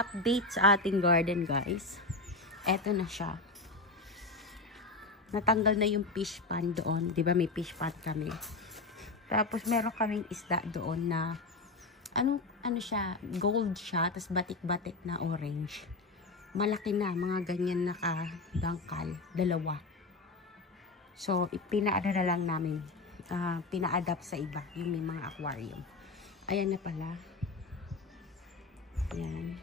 update sa ating garden, guys. Eto na siya. Natanggal na yung fish pan doon. Di ba may fish pan kami? Tapos meron kaming isda doon na ano siya, gold siya, tapos batik-batik na orange. Malaki na, mga ganyan nakadangkal. Dalawa. So, pinaano na lang namin. Pina-adapt sa iba, yung may mga aquarium. Ayan na pala. Ayan.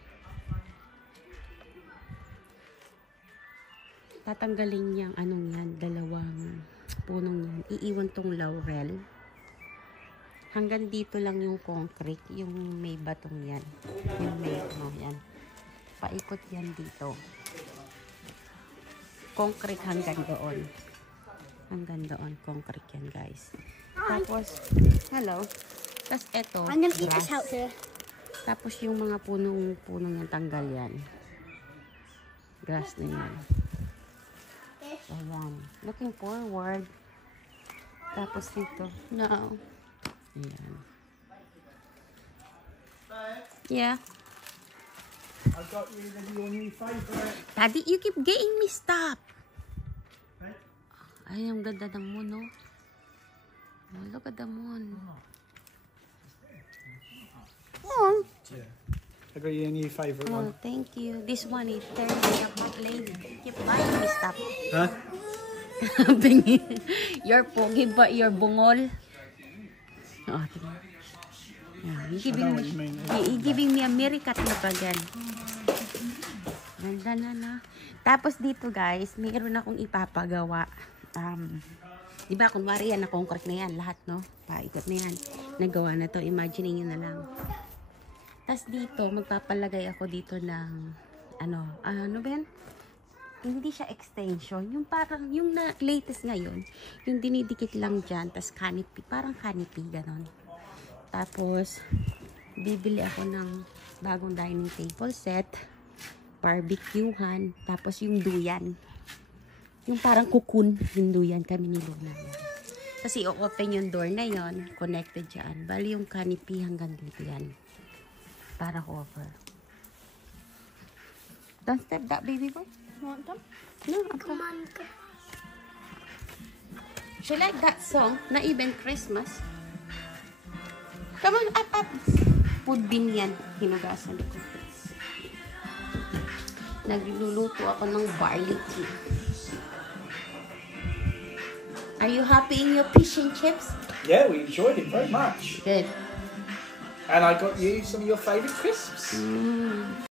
Tatanggalin niyang anong yan, dalawang punong yan. Iiwan tong laurel. Hanggang dito lang yung concrete, yung may batong yan. Yung may, yan. Paikot yan dito. Concrete hanggang doon. Hanggang doon, concrete yan, guys. Tapos, hello. Tapos eto, I'm gonna eat this out here. Tapos yung mga punong yan, tanggal yan. Grass na yan. Ayan. Looking forward. Tapos dito. No. Ayan. Yeah. I got you your new favorite. Daddy, you keep getting me stuff. Ay, ang ganda ng moon, no? Oh, look at the moon. Oh. Yeah. I got you a new favorite Oh, one. thank you. This one is terribly a hot lady. Keep buying me stuff. Huh? You're pogi, but you're bungol. Oh, yeah, you're giving me a miracle na pa dyan. Ganda na. Tapos dito, guys, mayroon akong ipapagawa. Diba, kunwari yan, na-concrete na yan, lahat, no? Paikot na yan. Nagawa na to. Imagine nyo na lang. Tapos dito, magpapalagay ako dito ng, ano ba yan? Hindi siya extension. Yung parang, yung na latest ngayon, yung dinidikit lang dyan, tapos canopy, parang canopy, ganon. Tapos, bibili ako ng bagong dining table set, barbecuehan, tapos yung duyan. Yung parang cocoon, yung duyan kami ni Luna. Kasi i-open yung door na yon, connected dyan. Bali yung canopy hanggang dito yan. Para cover. Don't step that, baby boy. You want them? No, Come on. She like that song, not even Christmas. Come on, up. Pudbin yan. Hinugasan ko. Nagluluto ako ng barley tea. Are you happy in your fish and chips? Yeah, we enjoyed it very much. Good. And I got you some of your favourite crisps. Mm.